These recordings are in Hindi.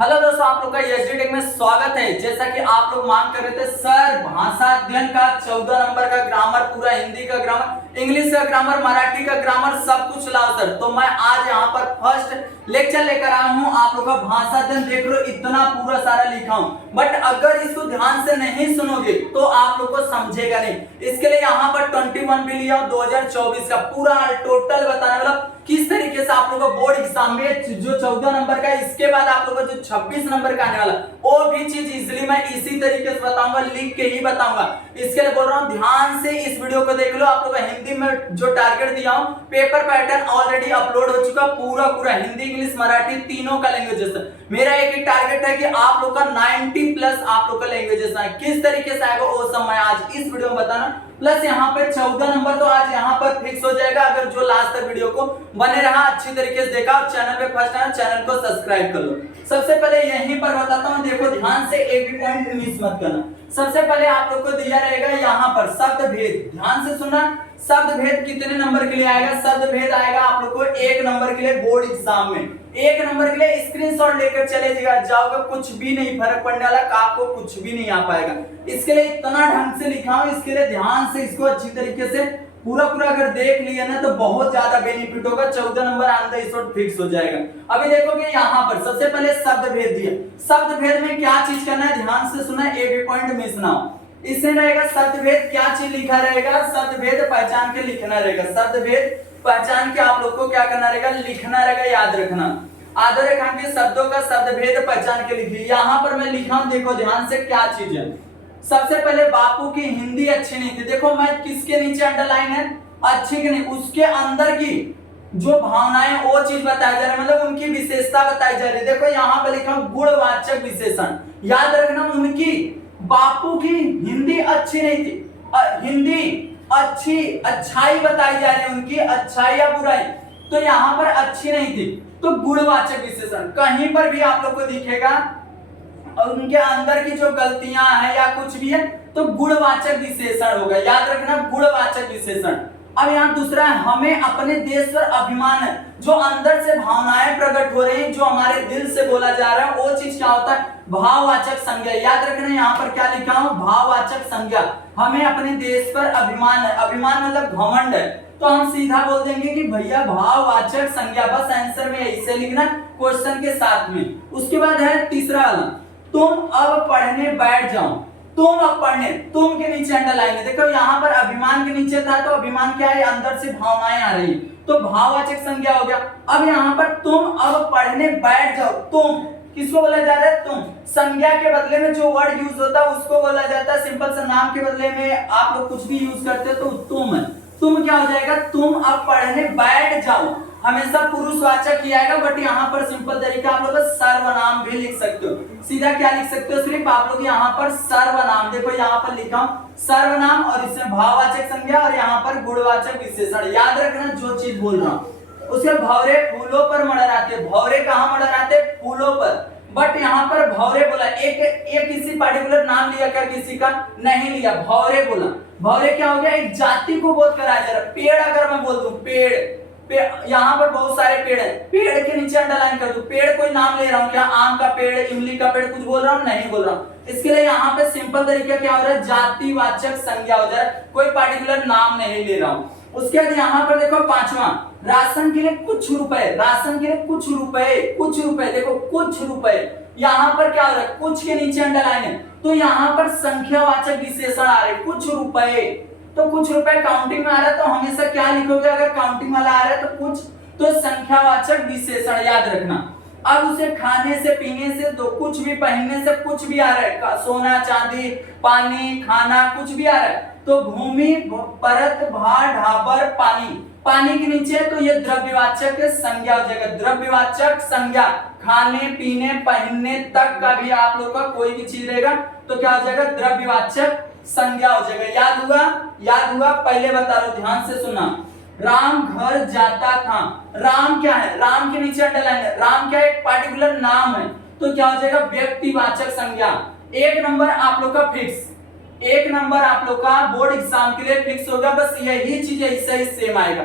हेलो दोस्तों, आप लोग का एसडी टेक में स्वागत है। जैसा कि आप लोग मांग कर रहे थे सर भाषा अध्ययन का 14 नंबर का ग्रामर, पूरा हिंदी का ग्रामर, इंग्लिश का ग्रामर, मराठी का ग्रामर सब कुछ लाओ सर। तो मैं आज यहाँ पर फर्स्ट लेक्चर लेकर आया हूँ। आप लोग का भाषा अध्ययन देख लो, इतना पूरा सारा लिखा हूँ, बट अगर इसको ध्यान से नहीं सुनोगे तो आप लोग को समझेगा नहीं। इसके लिए यहाँ पर 21 भी लिया 2024 का पूरा टोटल बताने वाला किस तरीके से आप लोगों को बोर्ड एग्जाम में जो 14 नंबर का, इसके बाद आप लोगों को जो 26 नंबर का आने वाला वो भी चीज इजीली मैं इसी तरीके से बताऊंगा, लिख के ही बताऊंगा। इसके लिए बोल रहा हूँ ध्यान से इस वीडियो को देख लो। आप लोग हिंदी में जो टारगेट दिया हूँ, पेपर पैटर्न ऑलरेडी अपलोड हो चुका, पूरा हिंदी इंग्लिश मराठी तीनों का लैंग्वेजेस। मेरा एक ही टारगेट है कि आप लोग का 90 प्लस आप लोग का लैंग्वेजेस है। किस तरीके से आएगा वो सब मैं आज इस वीडियो में बताना, प्लस यहाँ पे 14 नंबर तो आज यहाँ पर फिक्स हो जाएगा अगर जो लास्ट तक वीडियो को बने रहा, अच्छी तरीके से देखा और चैनल पे फर्स्ट टाइम चैनल को सब्सक्राइब कर लो। सबसे पहले यहीं पर बताता हूँ, देखो ध्यान से, एक भी पॉइंट मिस मत करना। सबसे पहले आप लोग को दिया रहेगा यहाँ पर शब्द भेद, ध्यान से सुनना। शब्द भेद कितने नंबर के लिए आएगा? शब्द भेद आएगा आप लोग को 1 नंबर के लिए बोर्ड एग्जाम में। 1 नंबर के लिए स्क्रीनशॉट लेकर चले जाओगे, कुछ भी नहीं फर्क पड़ने वाला, आपको कुछ भी नहीं आ पाएगा। इसके लिए इतना ढंग से लिखा हूं, इसके लिए ध्यान से इसको अच्छी तरीके से पूरा अगर देख लिया ना तो बहुत ज्यादा बेनिफिट होगा। 14 नंबर आंसर इस वक्त फिक्स हो जाएगा। अभी देखोगे यहाँ पर सबसे पहले शब्द भेद दिया। शब्द भेद में क्या चीज करना है, ध्यान से सुना, एक भी पॉइंट मिस ना हो। इसमें रहेगा शब्द भेद, क्या चीज लिखा रहेगा? शब्द भेद पहचान के लिखना रहेगा। शब्द भेद पहचान के आप लोग को क्या करना रहेगा? लिखना रहेगा, याद रखना। आधे रेखांकित शब्दों का शब्द भेद पहचान के लिखिए। यहाँ पर मैं लिखा हूं, देखो ध्यान से क्या चीज है। सबसे पहले बापू की हिंदी अच्छी नहीं थी। देखो मैं किसके नीचे अंडरलाइन है? अच्छी की नहीं, उसके अंदर की जो भावनाएं वो चीज बताई जा रही है, मतलब उनकी विशेषता बताई जा रही है। देखो यहाँ पे लिखा गुणवाचक विशेषण, याद रखना। उनकी बापू की हिंदी अच्छी नहीं थी, हिंदी अच्छी, अच्छाई बताई जा रही है, उनकी अच्छाई या बुराई, तो यहाँ पर अच्छी नहीं थी, तो गुणवाचक विशेषण। कहीं पर भी आप लोग को दिखेगा और उनके अंदर की जो गलतियां हैं या कुछ भी है तो गुणवाचक विशेषण होगा, याद रखना, गुणवाचक विशेषण। अब यहाँ दूसरा है, हमें अपने देश पर अभिमान है। जो अंदर से भावनाएं प्रकट हो रही हैं, जो हमारे दिल से बोला जा रहा है, वो चीज क्या होता है? भाववाचक संज्ञा। याद रखना, यहाँ पर क्या लिखा हूं? भाववाचक संज्ञा। हमें अपने देश पर अभिमान है। अभिमान मतलब घमंड है, तो हम सीधा बोल देंगे कि भैया भाववाचक संज्ञा। बस आंसर में ऐसे लिखना क्वेश्चन के साथ में। उसके बाद है तीसरा वाला, तुम अब पढ़ने बैठ जाओ। तुम अब पढ़ने, तुम के नीचे अंडरलाइन है। देखो यहाँ पर अभिमान के नीचे था, तो अभिमान क्या है? अंदर से भावनाएं आ रही, तो भाववाचक संज्ञा हो गया। अब यहाँ पर तुम अब पढ़ने बैठ जाओ। तुम किसको बोला जा रहा है? तुम। संज्ञा के बदले में जो वर्ड यूज होता है उसको बोला जाता है, सिंपल सा नाम के बदले में आप लोग कुछ भी यूज करते हो तो तुम है। तुम क्या हो जाएगा? तुम अब पढ़ने बैठ जाओ। हमेशा पुरुषवाचक ही आएगा, बट यहाँ पर सिंपल तरीका आप लोग सर्वनाम भी लिख सकते हो। सीधा क्या लिख सकते हो? सिर्फ आप लोग यहाँ पर सर्वनाम, देखो यहाँ पर लिखा हूं सर्वनाम, और इसमें भाववाचक संज्ञा और यहाँ पर गुणवाचक विशेषण। याद रखना जो चीज बोल रहा हूँ। उसके भौरे फूलों पर मंडराते। भौरे कहाँ मंडराते? फूलों पर, बट यहाँ पर भौरे बोला। एक किसी पार्टिकुलर नाम लिया क्या? किसी का नहीं लिया, भौरे बोला। भौरे क्या हो गया? एक जाति को बोध कराया जा रहा है। पेड़ अगर मैं बोल दूं, पेड़, यहाँ पर बहुत सारे पेड़ है, पेड़ के नीचे अंडरलाइन कर दूं। पेड़ कोई नाम ले रहा हूँ क्या? आम का पेड़, इमली का पेड़, कुछ बोल रहा हूँ? नहीं बोल रहा हूँ। इसके लिए यहाँ पे सिंपल तरीका क्या हो रहा है? जातिवाचक संज्ञा हो जा रहा है, कोई पार्टिकुलर नाम नहीं ले रहा हूँ। उसके बाद यहाँ पर देखो पांचवा, राशन के लिए कुछ रुपए। राशन के लिए कुछ रुपए, कुछ रुपए, देखो कुछ रुपए। यहाँ पर क्या हो रहा है? कुछ के नीचे अंडरलाइन है, तो यहाँ पर संख्यावाचक विशेषण आ रहे, कुछ रुपए। तो कुछ रुपए काउंटिंग में आ रहा है, तो हमेशा क्या लिखोगे? अगर काउंटिंग वाला आ रहा है तो कुछ, तो संख्यावाचक विशेषण, याद रखना। अब उसे खाने से, पीने से, तो कुछ भी, पहनने से कुछ भी आ रहा है, सोना चांदी, पानी, खाना, कुछ भी आ रहा है, तो भूमि, परत, भार, ढाबर, पानी। पानी के नीचे तो ये द्रव्यवाचक संज्ञा हो जाएगा। द्रव्यवाचक संज्ञा, खाने पीने पहनने तक का भी आप लोग का कोई भी चीज रहेगा तो क्या हो जाएगा? द्रव्यवाचक संज्ञा हो जाएगा। याद हुआ? याद हुआ? पहले बता रहा हूं, ध्यान से सुना। राम घर जाता था। राम क्या है? राम के नीचे अंडरलाइन है। राम क्या है? एक पार्टिकुलर नाम है, तो क्या हो जाएगा? व्यक्तिवाचक संज्ञा। 1 नंबर आप लोग का फिक्स, 1 नंबर आप लोग का बोर्ड एग्जाम के लिए फिक्स होगा। बस यही चीज ऐसा ही सेम आएगा।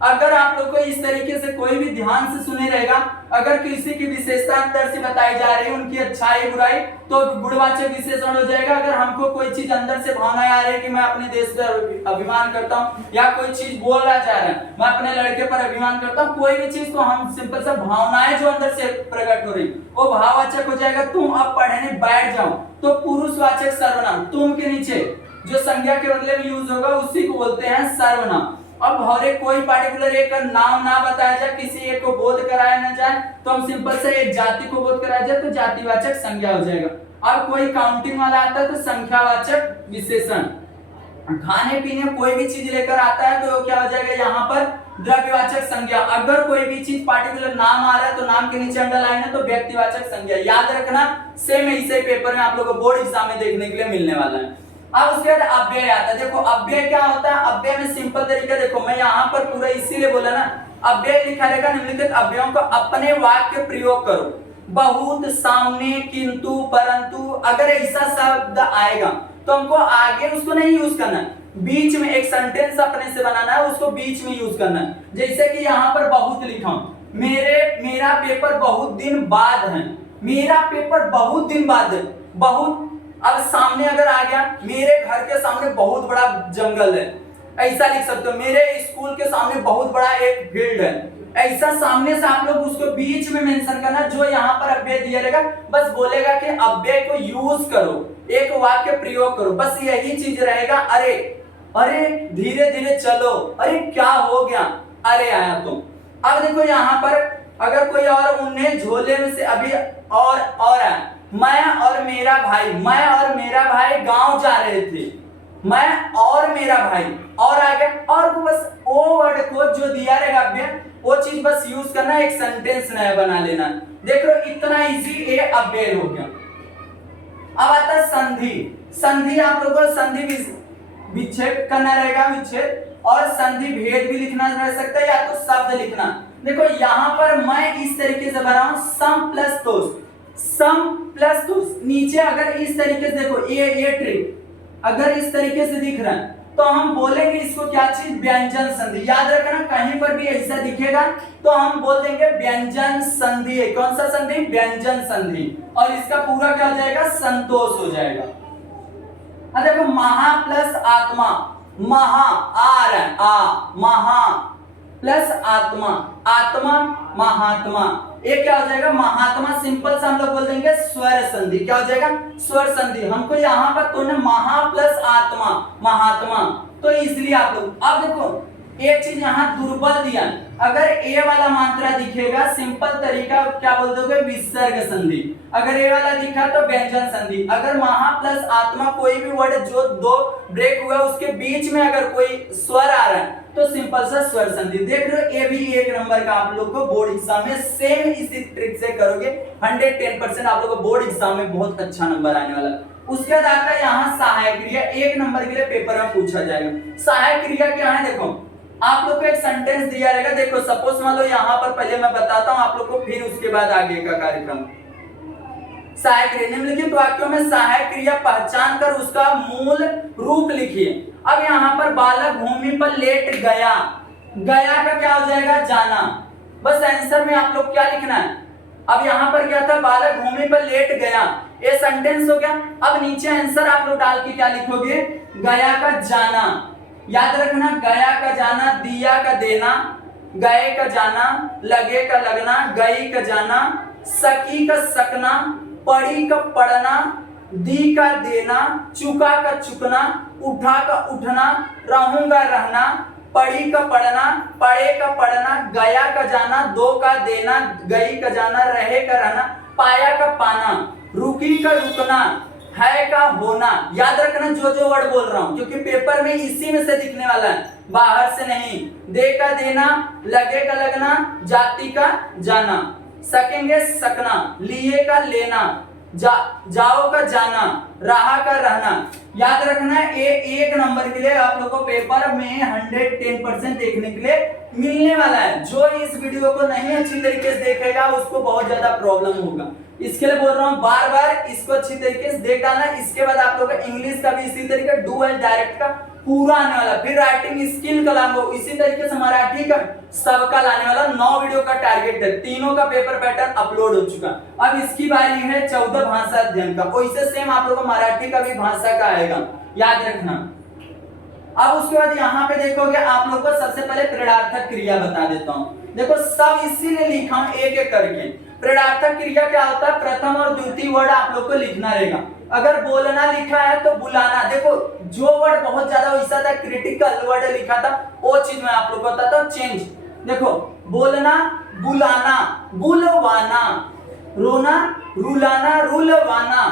अगर आप लोग को इस तरीके से कोई भी ध्यान से सुने रहेगा, अगर किसी की विशेषता अंदर से बताई जा रही है, उनकी अच्छाई बुराई, तो गुणवाचक विशेषण हो जाएगा। अगर हमको कोई चीज अंदर से भावना आ रही है कि मैं अपने देश पर अभिमान करता हूँ, या कोई चीज बोलना चाह रहे हैं मैं अपने लड़के पर अभिमान करता हूँ, कोई भी चीज, तो हम सिंपल सा भावनाएं जो अंदर से प्रकट हो रही वो भाववाचक हो जाएगा। तुम अब पढ़ने बैठ जाओ, तो पुरुषवाचक सर्वनाम, तुम के नीचे जो संज्ञा के बदले में यूज होगा उसी को बोलते हैं सर्वनाम। अब हर एक कोई पार्टिकुलर एक नाम ना बताया जाए, किसी एक को बोध कराया ना जाए, तो हम सिंपल से एक जाति को बोध कराया जाए तो जातिवाचक संज्ञा हो जाएगा। अब कोई काउंटिंग वाला आता है तो संख्यावाचक विशेषण। खाने पीने कोई भी चीज लेकर आता है तो क्या हो जाएगा यहाँ पर द्रव्यवाचक संज्ञा। अगर कोई भी चीज पार्टिकुलर नाम आ रहा है तो नाम के नीचे अंडरलाइन है तो व्यक्तिवाचक संज्ञा। याद रखना, सेम इसे पेपर में आप लोगों को बोर्ड एग्जाम में देखने के लिए मिलने वाला है। अब उसके बाद अव्यय आता है। देखो अव्यय क्या होता है, अव्यय में सिंपल तरीका देखो, मैं यहाँ पर पूरा इसीलिए बोला ना, अव्यय लिखा रहेगा निम्नलिखित अव्ययों को अपने वाक्य प्रयोग करो। बहुत, सामने, किंतु, परंतु, अगर ऐसा शब्द आएगा तो हमको आगे उसको नहीं यूज करना है, बीच में एक सेंटेंस अपने से बनाना है, उसको बीच में यूज करना है। जैसे कि यहाँ पर बहुत लिखा हूं, मेरा पेपर बहुत दिन बाद है, मेरा पेपर बहुत दिन बाद है, बहुत। अब सामने अगर आ गया, मेरे घर के सामने बहुत बड़ा जंगल है, ऐसा लिख सकते हो। मेरे स्कूल के सामने बहुत बड़ा एक फील्ड है, ऐसा सामने से आप लोग उसको बीच में मेंशन करना। जो यहाँ पर अव्यय दिया रहेगा बस बोलेगा कि अव्यय को यूज करो, एक वाक्य प्रयोग करो, बस यही चीज रहेगा। अरे अरे धीरे धीरे चलो, अरे क्या हो गया, अरे आया तुम। अब देखो यहाँ पर अगर कोई और उन्हें झोले में से अभी और है, मैं और मेरा भाई, मैं और मेरा भाई गांव जा रहे थे, मैं और मेरा भाई, और आ गया, और को बस ओ वर्ड को जो दिया रहेगा अव्यय वो चीज बस यूज करना, एक सेंटेंस नया बना लेना। देख लो इतना इजी ये अव्यय हो गया। अब आता है संधि। संधि आप लोगों को संधि विच्छेद करना रहेगा, विच्छेद, और संधि भेद भी लिखना रह सकता है या तो शब्द लिखना। देखो यहाँ पर मैं इस तरीके से भरा हूं, सम प्लस तोस, सम प्लस तोस। नीचे अगर इस तरीके से देखो ये ट्रिक अगर इस तरीके से दिख रहा है तो हम बोलेंगे इसको क्या चीज, व्यंजन संधि। याद रखना कहीं पर भी ऐसा दिखेगा तो हम बोल देंगे व्यंजन संधि है। कौन सा संधि, व्यंजन संधि, और इसका पूरा क्या हो जाएगा, संतोष हो जाएगा। अब देखो महा प्लस आत्मा, महा आ रहा है, आ महा प्लस आत्मा, आत्मा महात्मा, ये क्या हो जाएगा, महात्मा। सिंपल से हम लोग बोल देंगे स्वर संधि। क्या हो जाएगा, स्वर संधि। हमको यहाँ पर तो महा प्लस आत्मा महात्मा, तो इसलिए आप लोग अब देखो एक चीज यहाँ दुर्बल दिया, अगर ए वाला मात्रा दिखेगा सिंपल तरीका क्या बोल दोगे, विसर्ग संधि। अगर ए वाला दिखा तो व्यंजन संधि। अगर महा प्लस आत्मा कोई भी वर्ड जो दो ब्रेक हुआ उसके बीच में अगर कोई स्वर आ रहा है तो सिंपल सा स्वर संधि। देख रहे हो ये भी 1 नंबर का आप लोग को बोर्ड एग्जाम में सेम इसी ट्रिक से करोगे 110% आप लोग को बोर्ड एग्जाम में बहुत अच्छा नंबर आने वाला। उसके बाद आता है यहाँ सहायक क्रिया, 1 नंबर के लिए पेपर में पूछा जाएगा। सहायक क्रिया क्या है, देखो आप लोग को एक सेंटेंस दिया रहेगा। देखो सपोज मान लो यहाँ पर पहले मैं बताता हूँ आप लोग को, फिर उसके बाद आगे का कार्यक्रम। सहायक क्रिया, निम्नलिखित वाक्यों में सहायक क्रिया पहचान कर उसका मूल रूप लिखिए। अब यहाँ पर बालक भूमि पर लेट गया, गया का क्या हो जाएगा, जाना। बस आंसर में आप लोग क्या लिखना है। अब यहाँ पर क्या था, बालक भूमि पर लेट गया, ये सेंटेंस हो गया। अब नीचे आंसर आप लोग डाल के क्या लिखोगे, गया का जाना। याद रखना, गया का जाना, दिया का देना, गए का जाना, लगे का लगना, गई का जाना, सकी का सकना, पढ़ी का पढ़ना, दी का देना, चुका का चुकना, उठा का उठना, रहूंगा रहना, पढ़ी का पढ़ना, पढ़े का पढ़ना, गया का जाना, दो का देना, गई का जाना, रहे का रहना, पाया का पाना, रुकी का रुकना, है का होना। याद रखना जो जो वर्ड बोल रहा हूं क्योंकि पेपर में इसी में से दिखने वाला है, बाहर से नहीं। दे का देना, लगे का लगना, जाति का जाना, सकेंगे सकना, लिए का लेना, जाओ का जाना, रहा का रहना। याद रखना ये 1 नंबर के लिए आप लोगों को पेपर में 110% देखने के लिए मिलने वाला है। जो इस वीडियो को नहीं अच्छी तरीके से देखेगा उसको बहुत ज्यादा प्रॉब्लम होगा। इसके लिए बोल रहा हूँ बार बार इसको अच्छी तरीके से देख डालना। इसके बाद आप लोग का इंग्लिश का भी इसी तरीके डू एंड डायरेक्ट का पूरा आने वाला, फिर राइटिंग स्किल का लाऊंगा इसी तरीके से मराठी का सबका लाने वाला। 9 वीडियो का टारगेट है, तीनों का पेपर पैटर्न अपलोड हो चुका। अब इसकी बारी है 14 भाषा अध्ययन का, वैसे सेम आप लोग को मराठी का भी भाषा का आएगा, याद रखना। अब उसके बाद यहाँ पे देखोगे आप लोग को सबसे पहले प्रेरणार्थक क्रिया बता देता हूँ। देखो सब इसीलिए लिखा हूं एक एक करके। प्रेरणार्थक क्रिया क्या होता है, प्रथम और द्वितीय वर्ड आप लोग को लिखना रहेगा। अगर बोलना लिखा है तो बुलाना, देखो जो वर्ड बहुत ज्यादा वैसा था क्रिटिकल वर्ड लिखा था वो चीज मैं आप लोग को बताता हूँ चेंज। देखो बोलना बुलाना, बुलवाना, रोना रुलाना रुलवाना,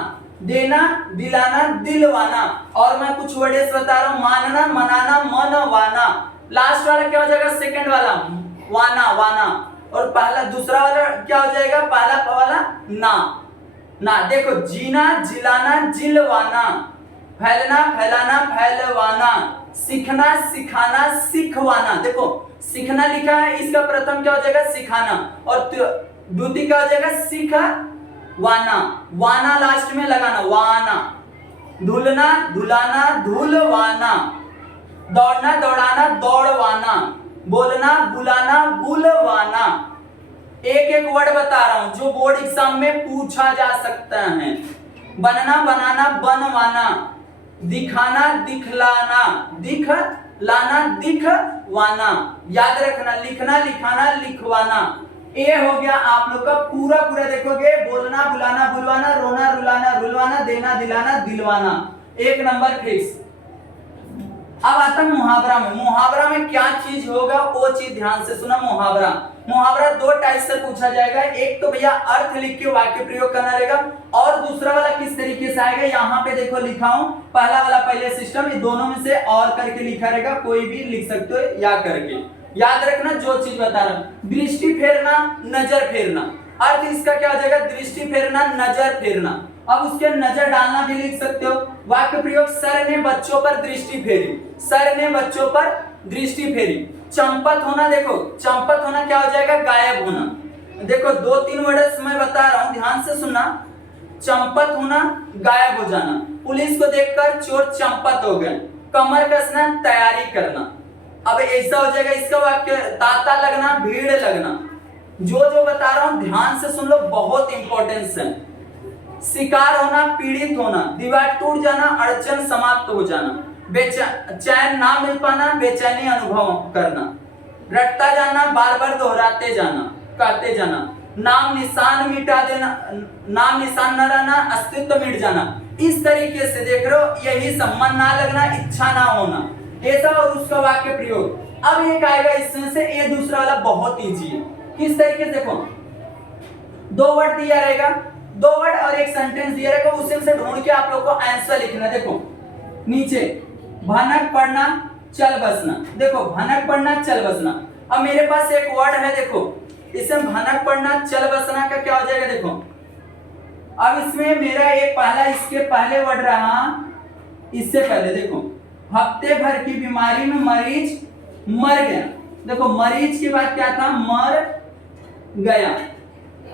देना दिलाना दिलवाना, और मैं कुछ वर्ड्स बता रहा हूं, मानना मनाना मनवाना। लास्ट वाला क्या हो जाएगा, सेकंड वाला वाना वाना, और पहला दूसरा वाला क्या हो जाएगा, पहला वाला ना ना। देखो जीना जिलाना जिलवाना, फैलना फैलाना फैलवाना, सीखना सिखाना सिखवाना। देखो सीखना लिखा है, इसका प्रथम क्या हो जाएगा सिखाना, और द्वितीय क्या हो जाएगा सिखवाना, वाना लास्ट में लगाना वाना। धुलना धुलाना धुलवाना, दौड़ना दौड़ाना दौड़वाना, बोलना बुलाना बुलवाना। एक एक वर्ड बता रहा हूं जो बोर्ड एग्जाम में पूछा जा सकता है। बनना बनाना बनवाना, दिखाना दिखलाना दिखलाना दिखवाना, याद रखना लिखना लिखाना लिखवाना। ये हो गया आप लोग का पूरा पूरा। देखोगे बोलना बुलाना बुलवाना, रोना रुलाना रुलवाना, देना दिलाना दिलवाना, 1 नंबर फिक्स। अब आता है मुहावरा में। मुहावरा में क्या चीज होगा वो चीज ध्यान से सुना। मुहावरा 2 टाइप से पूछा जाएगा। एक तो भैया अर्थ लिख के वाक्य प्रयोग करना रहेगा, और दूसरा वाला किस तरीके से आएगा, यहाँ पे देखो लिखा हूं। पहला वाला पहले सिस्टम, ये दोनों में से और करके लिखा रहेगा, कोई भी लिख सकते हो या करके। याद रखना जो चीज बता रहा हूं, दृष्टि फेरना नजर फेरना, अर्थ इसका क्या हो जाएगा दृष्टि फेरना नजर फेरना। अब उसके नजर डालना भी लिख सकते हो। वाक्य प्रयोग, सर ने बच्चों पर दृष्टि फेरी, सर ने बच्चों पर दृष्टि फेरी। चंपत होना, देखो चंपत होना क्या हो जाएगा गायब होना। देखो 2-3 वर्ड्स मैं बता रहा हूं, ध्यान से सुनना। चंपत होना गायब हो जाना, पुलिस को देखकर चोर चंपत हो गए। कमर कसना तैयारी करना। अब ऐसा हो जाएगा इसका वाक्य, तांता लगना भीड़ लगना। जो बता रहा हूं ध्यान से सुन लो, बहुत इंपॉर्टेंस है। शिकार होना पीड़ित होना, दीवार टूट जाना अड़चन समाप्त हो जाना, चैन ना मिल पाना बेचैनी अनुभव करना, रटता जाना बार बार दोहराते जाना कहते जाना, नाम निशान मिटा देना, नाम निशान न रहना अस्तित्व मिट जाना। इस तरीके से देख रहे हो, यही सम्मान ना लगना इच्छा ना होना, ऐसा और उसका वाक्य प्रयोग। अब एक आएगा इसमें से, ये दूसरा वाला बहुत इजी है। किस तरीके से देखो, 2 वर्ड दिया रहेगा, 2 वर्ड और एक सेंटेंस दिया रहेगा, उसी से ढूंढ के आप लोग को आंसर लिखना। देखो नीचे भनक पढ़ना चल बसना, देखो भनक पढ़ना चल बसना। अब मेरे पास एक वर्ड है, देखो इसमें भनक पढ़ना चल बसना का क्या हो जाएगा, देखो अब इसमें मेरा एक पहला इसके पहले वर्ड रहा, इससे पहले देखो हफ्ते भर की बीमारी में मरीज मर गया। देखो मरीज के बाद क्या था, मर गया।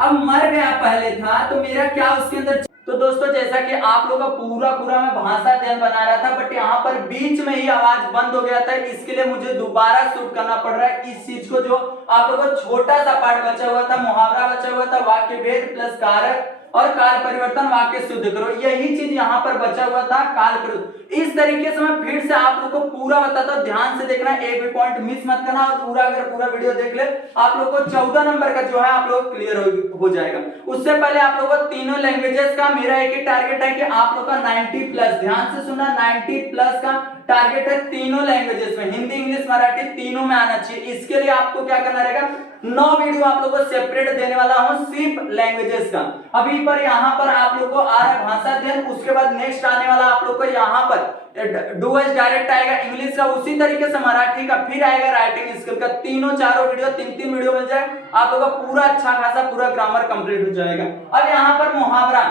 अब मर गया पहले था तो मेरा क्या उसके अंदर। तो दोस्तों जैसा कि आप लोग का पूरा मैं भाषा अध्ययन बना रहा था, बट यहाँ पर बीच में ही आवाज बंद हो गया था, इसके लिए मुझे दोबारा शूट करना पड़ रहा है इस चीज को। जो आप लोगों को छोटा सा पार्ट बचा हुआ था, मुहावरा बचा हुआ था, वाक्य भेद प्लस कारक और काल परिवर्तन वाक्य शुद्ध करो, यही चीज यहाँ पर बचा हुआ था काल परिवर्तन। इस तरीके से मैं फिर से आप लोग को पूरा बताता हूँ, ध्यान से देखना, एक भी पॉइंट मिस मत करना, और पूरा अगर पूरा वीडियो देख ले आप लोग को 14 नंबर का जो है आप लोग क्लियर हो जाएगा। उससे पहले आप लोग को तीनों लैंग्वेजेस का मेरा एक ही टारगेट है कि आप लोग का 90 प्लस, ध्यान से सुनना, 90 प्लस का टारगेट है तीनों लैंग्वेजेस में, हिंदी इंग्लिश मराठी तीनों में आना चाहिए। इसके लिए आपको क्या करना रहेगा, 9 वीडियो आप लोगों को सेपरेट देने वाला हूं सिर्फ लैंग्वेजेस का। अभी पर यहाँ पर आप लोग को आ रहा है भाषा अध्ययन, उसके बाद नेक्स्ट आने वाला आप लोग को यहाँ पर डूएस डायरेक्ट आएगा इंग्लिश का, उसी तरीके से मराठी का, फिर आएगा राइटिंग स्किल का। तीनों चारों वीडियो 3-3 वीडियो मिल जाए आप लोग का पूरा अच्छा खासा पूरा ग्रामर कंप्लीट हो जाएगा। अब यहाँ पर मुहावरा,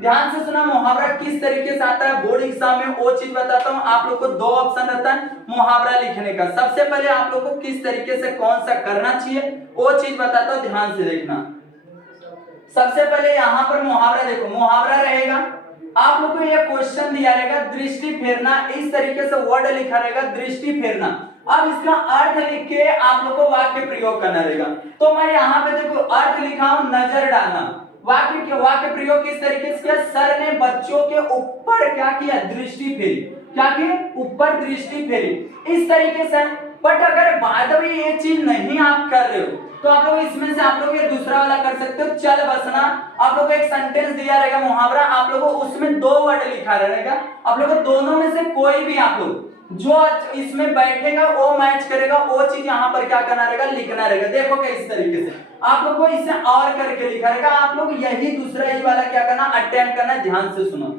ध्यान से सुना, मुहावरा किस तरीके से आता है बोर्ड एग्जाम में वो चीज बताता हूं। आप लोग को 2 ऑप्शन रहता है मुहावरा लिखने का। सबसे पहले आप लोग को किस तरीके से कौन सा करना चाहिए वो चीज बताता हूं, ध्यान से देखना। सबसे पहले यहाँ पर मुहावरा देखो, मुहावरा रहेगा, आप लोग को ये क्वेश्चन दिया रहेगा दृष्टि फेरना, इस तरीके से वर्ड लिखा रहेगा दृष्टि फेरना। अब इसका अर्थ लिख के आप लोग को वाक्य प्रयोग करना रहेगा। तो मैं यहाँ पे देखो अर्थ लिखा हूं नजर डालना। वाक्य प्रयोग किस तरीके से किया, सर ने बच्चों के ऊपर क्या किया, दृष्टि फेरी, क्या किया, ऊपर दृष्टि फेरी, इस तरीके से। बट अगर बाद में ये चीज नहीं आप कर रहे हो तो आप लोग इसमें से आप लोग ये दूसरा वाला कर सकते हो, चल बसना। आप लोग को एक सेंटेंस दिया रहेगा मुहावरा, आप लोगों को उसमें दो वर्ड लिखा रहेगा, आप लोग को दोनों में से कोई भी आप लोग जो इसमें बैठेगा वो मैच करेगा, वो चीज यहाँ पर क्या करना रहेगा, लिखना रहेगा। देखो किस तरीके से आप लोग को इसे और करके लिखा रहेगा। आप लोग यही दूसरा ही वाला क्या करना, अटेम्प्ट करना, ध्यान से सुनो।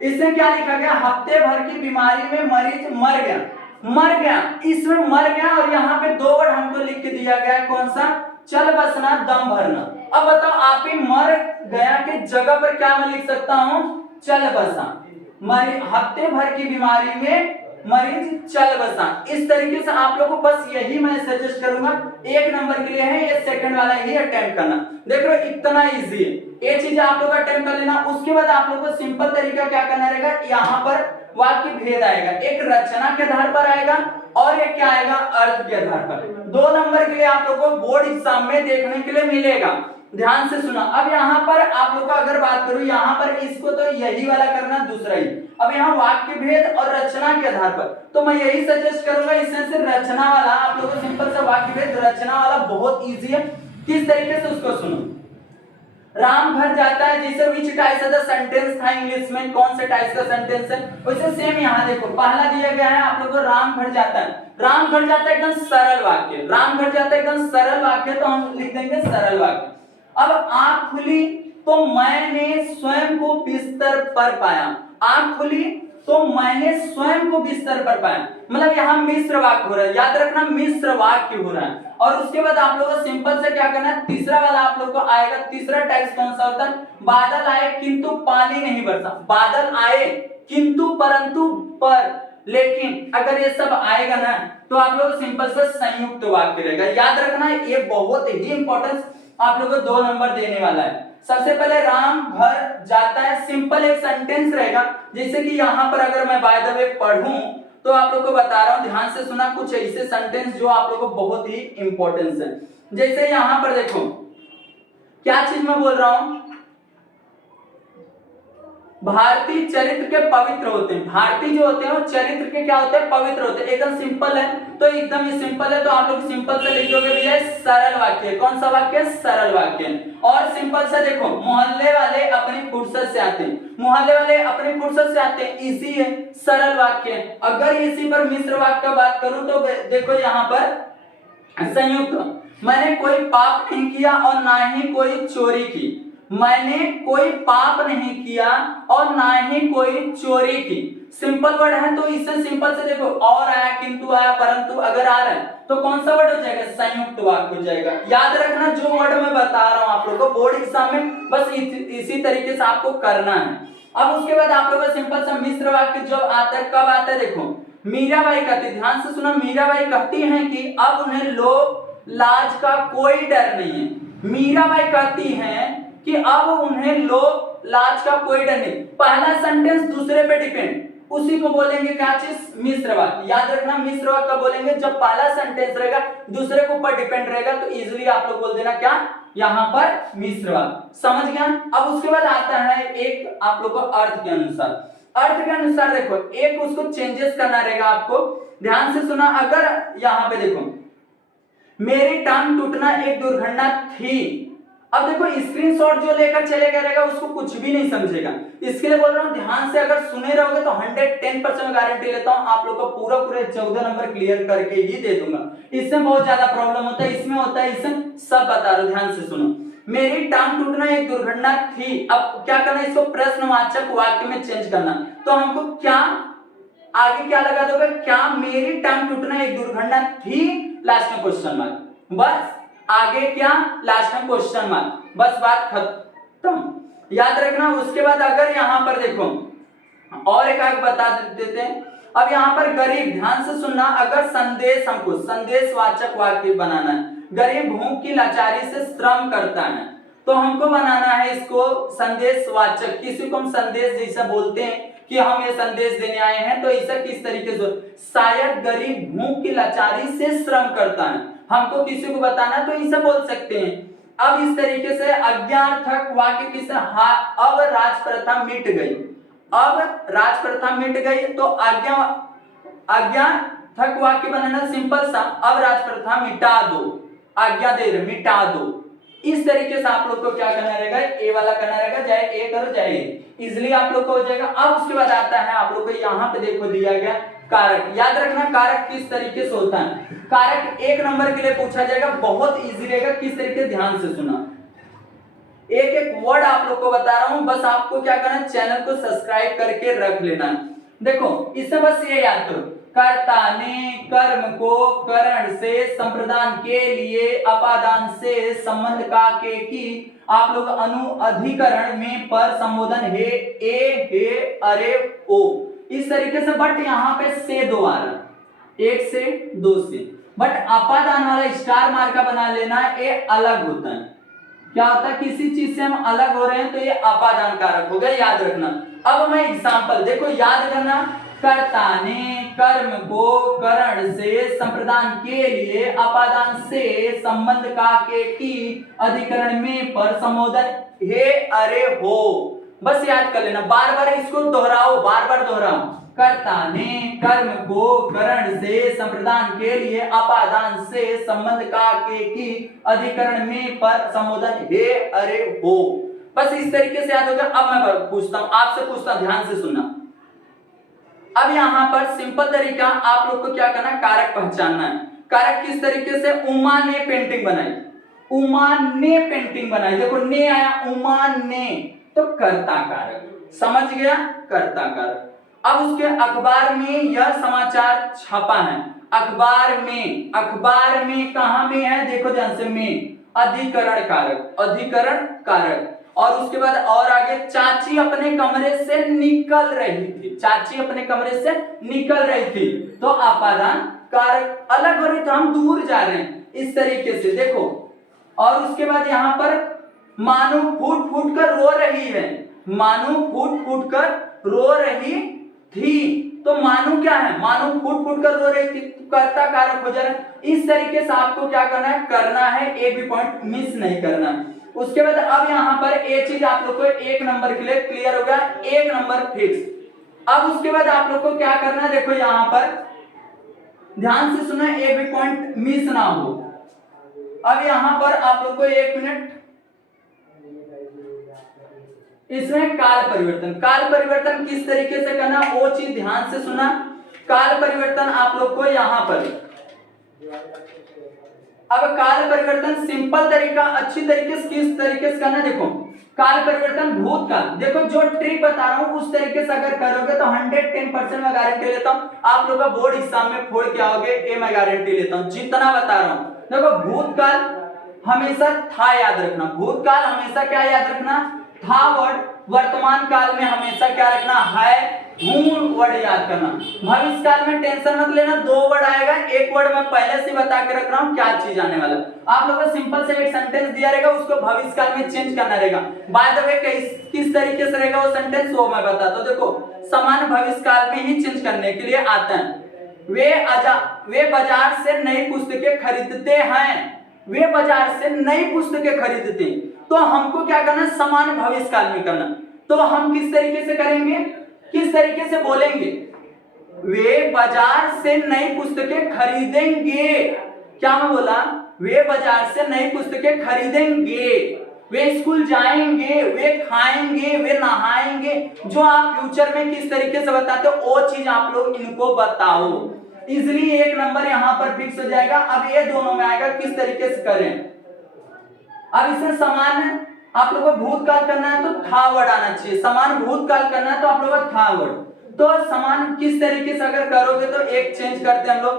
इसमें क्या लिखा गया, हफ्ते भर की बीमारी में मरीज मर गया, इसमें मर गया, और यहाँ पे दो वर्ड हमको लिख के दिया गया है, कौन सा, चल बसना, दम भरना। अब बताओ आप ही मर गया के जगह पर क्या मैं लिख सकता हूँ, चल बसा। हफ्ते भर की बीमारी में मरीज चल बसा। इस तरीके से आप लोगों को बस यही मैं सजेस्ट करूंगा, एक नंबर के लिए है ये सेकंड वाला ही अटेम्प्ट करना। देख लो इतना इजी है, ये चीज आप लोग अटेम्प्ट कर लेना। उसके बाद आप लोग को सिंपल तरीका क्या करना रहेगा, यहाँ पर वाक्य भेद आएगा, एक रचना के आधार पर आएगा और एक क्या आएगा, अर्थ के आधार पर। 2 नंबर के लिए आप लोगों को बोर्ड एग्जाम में देखने के लिए मिलेगा, ध्यान से सुना। अब यहाँ पर आप लोग का अगर बात करूं, यहाँ पर इसको तो यही वाला करना, दूसरा ही। अब यहाँ वाक्य भेद और रचना के आधार पर तो मैं यही सजेस्ट करूंगा, इसमें से रचना वाला आप लोगों को सिंपल सा वाक्य भेद रचना वाला बहुत इजी है। किस तरीके से उसको सुनो, राम घर जाता है, जैसे which types of the sentence था इंग्लिश में, कौन से टाइप्स का सेंटेंस है, वैसे सेम यहाँ देखो पहला दिया गया है आप लोगों को, राम घर जाता है। राम घर जाता है एकदम सरल वाक्य, राम घर जाता है एकदम सरल वाक्य, तो हम लिख देंगे सरल वाक्य। अब आंख खुली तो मैंने स्वयं को बिस्तर पर पाया, आंख खुली तो मैंने स्वयं को बिस्तर पर पाया, मतलब यहाँ मिश्र वाक्य हो रहा है, याद रखना मिश्र वाक्य हो रहा है। और उसके बाद आप लोगों को सिंपल से क्या करना है, तीसरा वाला आप लोग को आएगा, तीसरा टाइप कौन सा होता है, बादल आए किंतु पानी नहीं बरसा, बादल आए किंतु परंतु पर लेकिन, अगर ये सब आएगा ना तो आप लोग सिंपल से संयुक्त वाक्य रहेगा। याद रखना ये बहुत ही इंपॉर्टेंस आप लोग को 2 नंबर देने वाला है। सबसे पहले राम घर जाता है, सिंपल एक सेंटेंस रहेगा, जैसे कि यहाँ पर अगर मैं बाय द वे पढ़ूं तो आप लोग को बता रहा हूं, ध्यान से सुना, कुछ ऐसे सेंटेंस जो आप लोग को बहुत ही इंपॉर्टेंस है। जैसे यहाँ पर देखो क्या चीज मैं बोल रहा हूं, भारतीय चरित्र के पवित्र होते हैं, भारतीय जो होते हैं वो चरित्र के क्या होते हैं, पवित्र होते हैं। एकदम सिंपल है, तो एकदम ही सिंपल है, तो आप लोग सिंपल से लिख दोगे भैया सरल वाक्य। कौन सा वाक्य, सरल वाक्य। और सिंपल से देखो, मोहल्ले वाले अपनी फुर्सत से आते हैं, मोहल्ले वाले अपनी फुर्सत से आते हैं, इसी है, सरल वाक्य। अगर इसी पर मिश्र वाक्य का बात करूं तो देखो यहाँ पर संयुक्त, मैंने कोई पाप नहीं किया और ना ही कोई चोरी की, मैंने कोई पाप नहीं किया और ना ही कोई चोरी की। सिंपल वर्ड है तो इससे सिंपल से देखो, और आया किंतु आया परंतु अगर आ रहा है तो कौन सा वर्ड हो जाएगा, संयुक्त वाक्य हो जाएगा। याद रखना जो वर्ड मैं बता रहा हूं आप लोगों को बोर्ड एग्जाम में बस इसी तरीके से आपको करना है। अब उसके बाद आप लोगों को सिंपल सा मिश्र वाक्य जब आता है, कब आता है, देखो मीराबाई कहती, ध्यान से सुना, मीराबाई कहती हैं कि अब उन्हें लोक लाज का कोई डर नहीं है। मीराबाई कहती हैं कि अब उन्हें लोक लाज का कोई डर नहीं। पहला सेंटेंस दूसरे पे डिपेंड, उसी को बोलेंगे क्या चीज, मिश्र वाक्य। याद रखना मिश्र वाक्य कब बोलेंगे, जब पहला सेंटेंस रहेगा दूसरे के ऊपर डिपेंड रहेगा, तो इजीली आप लोग बोल देना क्या, यहाँ पर मिश्र वाक्य। समझ गया। अब उसके बाद आता है एक आप लोग को अर्थ के अनुसार, अर्थ के अनुसार देखो एक उसको चेंजेस करना रहेगा आपको, ध्यान से सुना। अगर यहाँ पे देखो मेरी टांग टूटना एक दुर्घटना थी, अब देखो स्क्रीनशॉट जो लेकर चले गया रहेगा उसको कुछ भी नहीं समझेगा, इसके लिए बोल रहा हूँ ध्यान से अगर सुने रहोगे तो 110% गारंटी लेता हूँ आप लोग को पूरा 14 नंबर क्लियर करके ही दे दूंगा। इसमें बहुत ज्यादा प्रॉब्लम होता है, इसमें होता है, इसमें सब बता रहा हूँ, ध्यान से सुनो। मेरी टांग टूटना एक दुर्घटना थी, अब क्या करना, इसको प्रश्नवाचक वाक्य में चेंज करना। तो हमको क्या आगे क्या लगा दोगे, क्या मेरी टांग टूटना एक दुर्घटना थी, लास्ट में क्वेश्चन मार्क, बस आगे क्या, लास्ट में क्वेश्चन मार्क, बस बात खत्म। याद रखना। उसके बाद अगर यहाँ पर देखो और एक आगे बता देते हैं, अब यहाँ पर गरीब, ध्यान से सुनना, अगर संदेश हमको संदेशवाचक वाक्य बनाना है, गरीब भूख की लाचारी से श्रम करता है, तो हमको बनाना है इसको संदेशवाचक, किसी को हम संदेश जैसा बोलते हैं कि हम ये संदेश देने आए हैं, तो ऐसा किस तरीके से, शायद गरीब भूख की लाचारी से श्रम करता है, हमको किसी को बताना तो ऐसा बोल सकते हैं। अब इस तरीके से अज्ञार्थक वाक्य किस, अब राज प्रथा मिट गई, अब राज प्रथा मिट गई, तो अज्ञार्थक वाक्य बनाना सिंपल सा, अब राज प्रथा मिटा दो, आज्ञा दे रहे मिटा दो। इस तरीके से आप लोग को क्या करना रहेगा, ए वाला करना रहेगा, चाहे ए करो चाहे ए, इजिली आप लोग को हो जाएगा। अब उसके बाद आता है आप लोग को यहाँ पे देखो दिया गया कारक, याद रखना कारक किस तरीके से होता है, कारक 1 नंबर के लिए पूछा जाएगा, बहुत इजी रहेगा, किस तरीके ध्यान से सुना, एक एक वर्ड आप लोग को बता रहा हूं, बस आपको क्या करना है, चैनल को सब्सक्राइब करके रख लेना। देखो इससे बस ये याद करो, कर्ता ने कर्म को करण से संप्रदान के लिए अपादान से संबंध का के की, आप लोग अनु अधिकरण में पर संबोधन हे, ए, हे, अरे, ओ, इस तरीके से, बट यहाँ पे से 2 आ रहा, 1 से 2 से, बट अपादान वाला स्टार मार्क का बना लेना, ये अलग होता है, क्या होता है, किसी चीज से हम अलग हो रहे हैं तो ये अपादान कारक हो गया, याद रखना। अब मैं एग्जांपल देखो, याद करना, कर्ता ने कर्म को करण से संप्रदान के लिए अपादान से संबंध का के की अधिकरण में पर संबोधन हे, अरे, हो, बस याद कर लेना, बार बार इसको दोहराओ, बार बार दोहराओ, कर्ता ने कर्म को करण से संप्रदान के लिए अपादान से संबंध का के की अधिकरण में पर संबोधन हे, अरे, हो, बस इस तरीके से याद होगा। अब मैं पूछता हूं, आपसे पूछता हूं, ध्यान से सुनना। अब यहाँ पर सिंपल तरीका आप लोग को क्या करना है, कारक पहचानना है। कारक किस तरीके से, उमा ने पेंटिंग बनाई, उमा ने पेंटिंग बनाई, देखो ने आया, उमा ने, तो कर्ता कारक, समझ गया, कर्ता कारक। अब उसके अखबार में यह समाचार छपा है, अखबार में कहां में है, देखो ध्यान से, में अधिकरण कारक, अधिकरण कारक। और उसके बाद और आगे, चाची अपने कमरे से निकल रही थी, चाची अपने कमरे से निकल रही थी, तो अपादान कारक, अलग हो रही तो हम दूर जा रहे हैं, इस तरीके से देखो। और उसके बाद यहाँ पर मानो फूट फूट कर रो रही है, मानो फूट फूट कर रो रही थी, तो मानो क्या है, मानो फूट फूट कर रो रही थी, कर्ता कारक हो जा रहा है। इस तरीके से आपको क्या करना है, एक भी पॉइंट मिस नहीं करना है। उसके बाद अब यहाँ पर एक चीज आप लोग को 1 नंबर के लिए क्लियर हो गया, 1 नंबर फिक्स। अब उसके बाद आप लोग को क्या करना है, देखो यहाँ पर ध्यान से सुना, एक भी पॉइंट मिस ना हो। अब यहाँ पर आप लोग को 1 मिनट, इसमें काल परिवर्तन किस तरीके से करना, वो चीज ध्यान से सुना। काल परिवर्तन आप लोग को यहाँ पर, अब काल परिवर्तन सिंपल तरीका, अच्छी तरीके से किस तरीके से करना, देखो काल परिवर्तन भूतकाल, देखो जो ट्रिक बता रहा हूं उस तरीके से अगर करोगे तो 110% मैं गारंटी लेता हूं आप लोग का बोर्ड एग्जाम में फोड़ के आओगे, ये मैं गारंटी लेता हूं, जितना बता रहा हूं। देखो भूतकाल हमेशा था, याद रखना, भूतकाल हमेशा क्या याद रखना, था वर्ड, वर्तमान काल में हमेशा क्या रखना है, हूं वर्ड याद करना। भविष्य काल में टेंशन मत लेना, 2 वर्ड आएगा, 1 वर्ड मैं पहले से बता के रख रहा हूं क्या चीज आने वाला। आप लोगों को सिंपल से एक सेंटेंस दिया रहेगा, उसको भविष्य काल में चेंज करना रहेगा। बाय द वे किस तरीके से रहेगा वो सेंटेंस, वो मैं बताता हूं। देखो समान भविष्य काल में ही चेंज करने के लिए आता है। वे बाजार से नई पुस्तकें खरीदते हैं, वे बाजार से नई पुस्तकें खरीदते हैं, तो हमको क्या करना, समान भविष्य काल में करना। तो हम किस तरीके से करेंगे, किस तरीके से बोलेंगे, वे बाजार से नई पुस्तकें खरीदेंगे, क्या मैं बोला, वे बाजार से नई पुस्तकें खरीदेंगे, वे स्कूल जाएंगे, वे खाएंगे, वे नहाएंगे, जो आप फ्यूचर में किस तरीके से बताते हो वो चीज आप लोग इनको बताओ। इजिली 1 नंबर यहाँ पर फिक्स हो जाएगा। अब ये दोनों में आएगा किस तरीके से करें। अब इसमें समान है, आप लोगों को भूतकाल करना है तो था वर्ड आना चाहिए, समान भूतकाल करना है तो आप लोगों को था वर्ड। तो समान किस तरीके से अगर करोगे तो एक चेंज करते हैं हम लोग,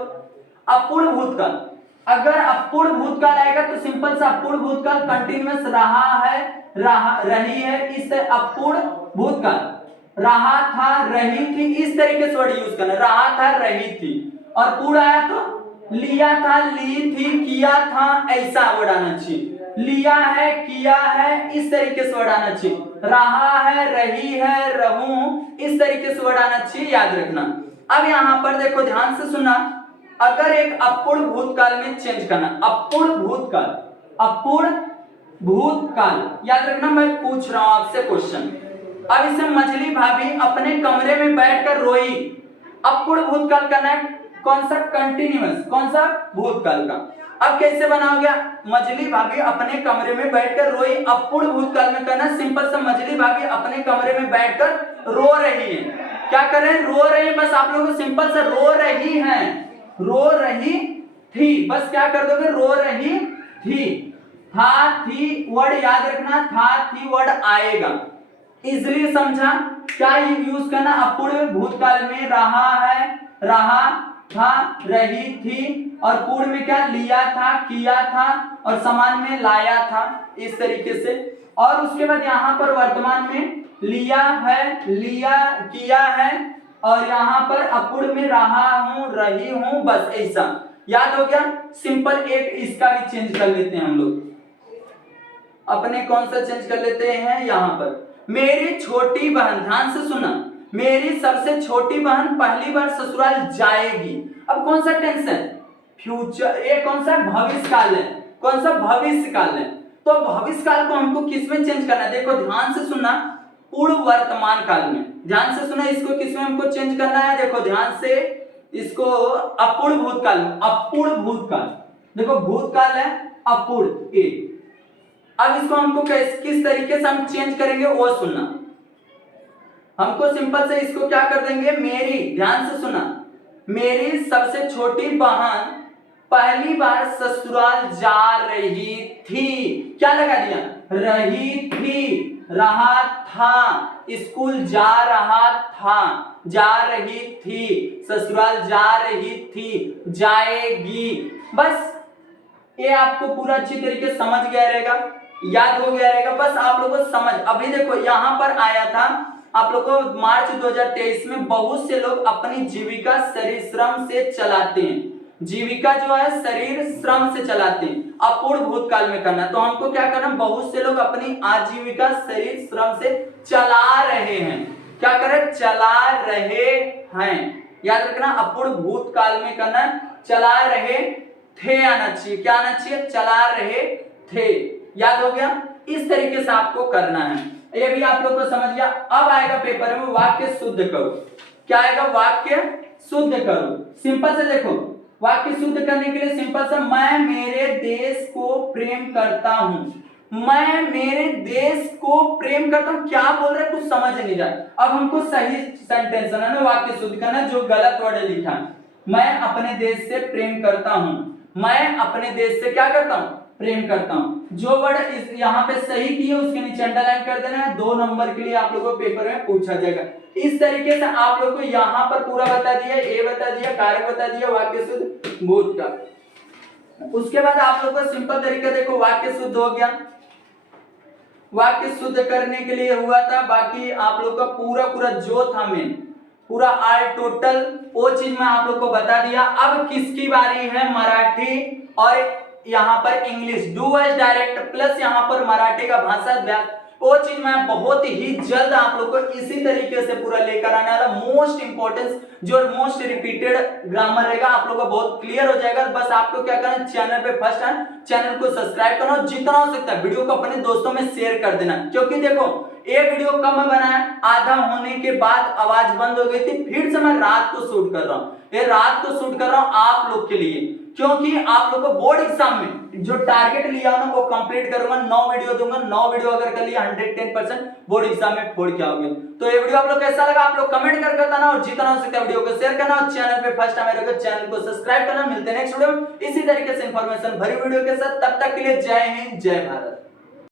अपूर्ण भूतकाल। अगर अपूर्ण भूतकाल आएगा तो सिंपल सा अपूर्ण भूतकाल कंटिन्यूअस रहा है, रही है, इस अपूर्ण भूतकाल रहा था, रही थी, इस तरीके से वर्ड यूज करना, रहा था, रही थी। और पूर्ण आया तो लिया था, ली थी, किया था, ऐसा वर्ड आना चाहिए। लिया है, किया है, इस तरीके से वर्ड आना चाहिए। रहा है, रही है, रहूं, इस तरीके से वर्ड आना चाहिए, याद रखना। अब यहां पर देखो, ध्यान से सुनना, अगर एक अपूर्ण भूतकाल में चेंज करना, अपूर्ण भूतकाल, अपूर्ण भूतकाल, याद रखना, मैं पूछ रहा हूं आपसे क्वेश्चन। अब इसे मछली भाभी अपने कमरे में बैठकर रोई, अपूर्ण भूतकाल करना है, कौन सा? कंटिन्यूअस, कौन सा? भूतकाल का। अब कैसे बनाओगे? मछली भाभी अपने कमरे में बैठकर रोई, अपूर्ण भूतकाल में करना सिंपल सा, मछली भाभी अपने कमरे में बैठकर रो रही है। क्या कर रहे हैं? रो रहे हैं। बस आप लोगों को सिंपल सा रो रही हैं, रो रही थी, बस क्या कर दोगे? रो रही थी। था, थी वर्ड याद रखना, था, थी वर्ड आएगा। इजली समझा? क्या यूज करना? अपूर्ण भूतकाल में रहा है, रहा था, रही थी, और पूर्ण में क्या? लिया था, किया था, और समान में लाया था, इस तरीके से। और उसके बाद यहाँ पर वर्तमान में लिया है, लिया, किया है, और यहाँ पर अपूर्ण में रहा हूं, रही हूं, बस ऐसा। याद हो गया? सिंपल। एक इसका भी चेंज कर लेते हैं हम लोग, अपने कौन सा चेंज कर लेते हैं? यहाँ पर मेरी छोटी बहन, ध्यान से सुना, मेरी सबसे छोटी बहन पहली बार ससुराल जाएगी। अब कौन सा टेंस है? फ्यूचर। ये कौन सा? भविष्य काल है। कौन सा? भविष्य काल है। तो भविष्य काल को हमको किस में चेंज करना है? देखो ध्यान से सुनना, पूर्ण वर्तमान काल में। ध्यान से सुना, इसको किस में हमको चेंज करना है? देखो ध्यान से, इसको अपूर्ण भूतकाल में, अपूर्ण भूतकाल। देखो भूतकाल है अपूर्ण, ए। अब इसको हमको किस तरीके से हम चेंज करेंगे वो सुनना। हमको सिंपल से इसको क्या कर देंगे? मेरी, ध्यान से सुना, मेरी सबसे छोटी बहन पहली बार ससुराल जा रही थी। क्या लगा दिया? रही थी, रहा था, स्कूल जा रहा था, जा रही थी, ससुराल जा रही थी, जाएगी। बस ये आपको पूरा अच्छी तरीके समझ गया रहेगा, याद हो गया रहेगा। बस आप लोगों को समझ, अभी देखो यहाँ पर आया था आप लोग को मार्च 2023 में, बहुत से लोग अपनी जीविका शरीर श्रम से चलाते हैं। जीविका जो है शरीर श्रम से चलाते हैं, अपूर्ण भूतकाल में करना। तो हमको क्या करना? बहुत से लोग अपनी आजीविका शरीर श्रम से चला रहे हैं। क्या करें? चला रहे हैं। याद रखना, अपूर्ण भूतकाल में करना, चला रहे थे आना चाहिए। क्या आना चाहिए? चला रहे थे। याद हो गया? इस तरीके से आपको करना है। ये भी आप लोग को समझ गया। अब आएगा पेपर में वाक्य शुद्ध करो। क्या आएगा? वाक्य शुद्ध करो। सिंपल से देखो, वाक्य शुद्ध करने के लिए सिंपल सा, मैं मेरे देश को प्रेम करता हूं। मैं मेरे देश को प्रेम करता हूं, क्या बोल रहे? कुछ समझ नहीं रहा। अब हमको सही सेंटेंस है ना, वाक्य शुद्ध करना, जो गलत वर्ड लिखा है। मैं अपने देश से प्रेम करता हूं, मैं अपने देश से क्या करता हूं? प्रेम करता हूं। जो वर्ड इस यहाँ पे सही किए उसके नीचे अंडरलाइन कर देना है। 2 नंबर के लिए आप लोगों को पेपर में पूछा जाएगा। इस तरीके से आप लोग को यहाँ पर पूरा बता दिया, ए बता दिया, कारक बता दिया, वाक्य शुद्ध भूतकाल। उसके बाद आप लोग को सिंपल तरीका देखो, वाक्य शुद्ध हो गया। वाक्य शुद्ध करने के लिए हुआ था, बाकी आप लोग का पूरा जो था मेन, पूरा ऑल टोटल वो चीज मैं आप लोग को बता दिया। अब किसकी बारी है? मराठी और यहाँ पर इंग्लिश, डू एज डायरेक्ट प्लस यहाँ पर मराठी का भाषा अभ्यास। वो चीज मैं बहुत ही जल्द आप लोग को इसी तरीके से पूरा लेकर आने वाला। मोस्ट इंपॉर्टेंस जो मोस्ट रिपीटेड ग्रामर रहेगा, आप लोग को बहुत क्लियर हो जाएगा। बस आपको क्या करना है? चैनल पे फर्स्ट टाइम चैनल को सब्सक्राइब करना, जितना हो सकता है वीडियो को अपने दोस्तों में शेयर कर देना। क्योंकि देखो ये वीडियो कब मैं बनाया? आधा होने के बाद आवाज बंद हो गई थी, फिर से मैं रात को शूट कर रहा हूँ। ये रात को शूट कर रहा हूँ आप लोग के लिए, क्योंकि आप लोग को बोर्ड एग्जाम में जो टारगेट लिया हो ना वो कंप्लीट करूंगा। 9 वीडियो दूंगा, 9 वीडियो अगर कर लिया 110% बोर्ड एग्जाम में फोड़ के आओगे। तो ये वीडियो आप लोग कैसा लगा आप लोग कमेंट करके बताना, और जितना हो सकता है वीडियो को शेयर करना, और चैनल पे फर्स्ट टाइम आए चैनल को सब्सक्राइब करना। मिलते हैं नेक्स्ट वीडियो में इसी तरीके से इंफॉर्मेशन भरी वीडियो के साथ। तब तक के लिए जय हिंद, जय भारत।